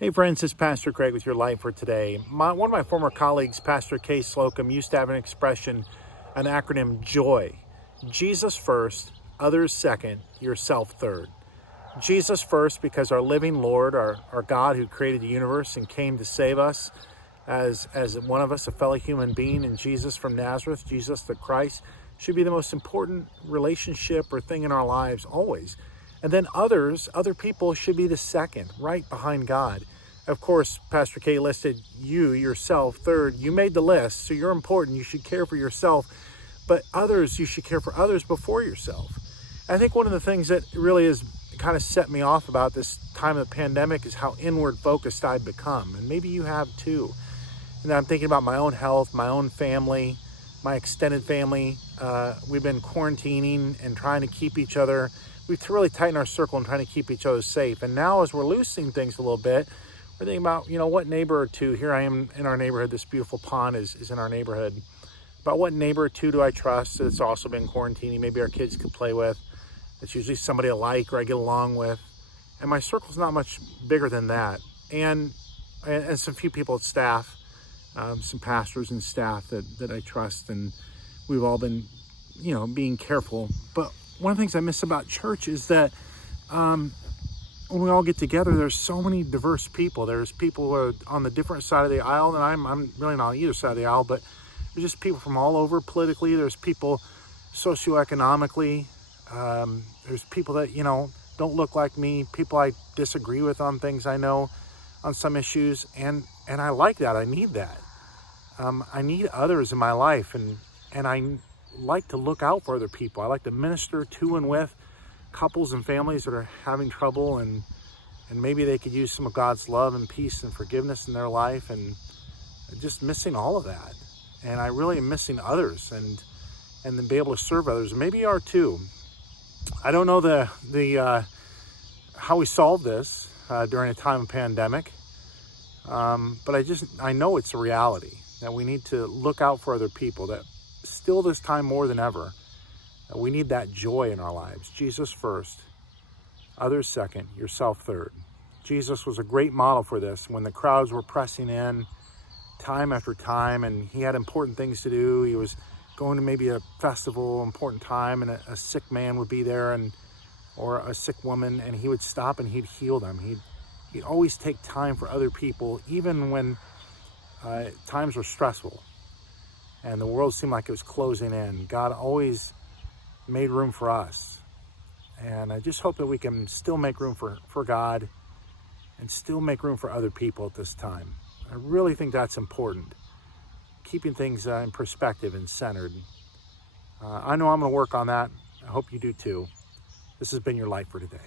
Hey friends, it's Pastor Craig with your Life for Today. One of my former colleagues, Pastor Kay Slocum, used to have an expression, an acronym, JOY. Jesus first, others second, yourself third. Jesus first because our living Lord, our God who created the universe and came to save us as one of us, a fellow human being, and Jesus from Nazareth, Jesus the Christ, should be the most important relationship or thing in our lives always. And then other people should be the second, right behind God. Of course, Pastor K listed yourself, third. You made the list, so you're important. You should care for yourself. But others, you should care for others before yourself. I think one of the things that really has kind of set me off about this time of the pandemic is how inward focused I've become. And maybe you have too. And I'm thinking about my own health, my own family, my extended family. We've been quarantining and trying to keep each other. We've really tightened our circle and trying to keep each other safe. And now as we're loosening things a little bit, we're thinking about, what neighbor or two, here I am in our neighborhood, this beautiful pond is in our neighborhood. About what neighbor or two do I trust that's also been quarantining, maybe our kids could play with. It's usually somebody I like or I get along with. And my circle's not much bigger than that. And some few people at staff, some pastors and staff that I trust, and we've all been, being careful. But one of the things I miss about church is that when we all get together, there's so many diverse people. There's people who are on the different side of the aisle, and I'm really not on either side of the aisle, but there's just people from all over politically. There's people socioeconomically. There's people that, don't look like me, people I disagree with on things I know, on some issues, and I like that. I need that. I need others in my life, and I like to look out for other people. I like to minister to and with couples and families that are having trouble, and maybe they could use some of God's love and peace and forgiveness in their life, and just missing all of that. And I really am missing others, and then be able to serve others. Maybe you are too. I don't know the how we solve this during a time of pandemic, but I know it's a reality that we need to look out for other people, that still this time more than ever, we need that joy in our lives. Jesus first, others second, yourself third. Jesus was a great model for this when the crowds were pressing in time after time, and he had important things to do. He was going to maybe a festival, important time, and a sick man would be there, or a sick woman, and he would stop and he'd heal them. He'd always take time for other people, even when times were stressful and the world seemed like it was closing in. God always made room for us. And I just hope that we can still make room for God and still make room for other people at this time. I really think that's important, keeping things in perspective and centered. I know I'm going to work on that. I hope you do too. This has been your Life for Today.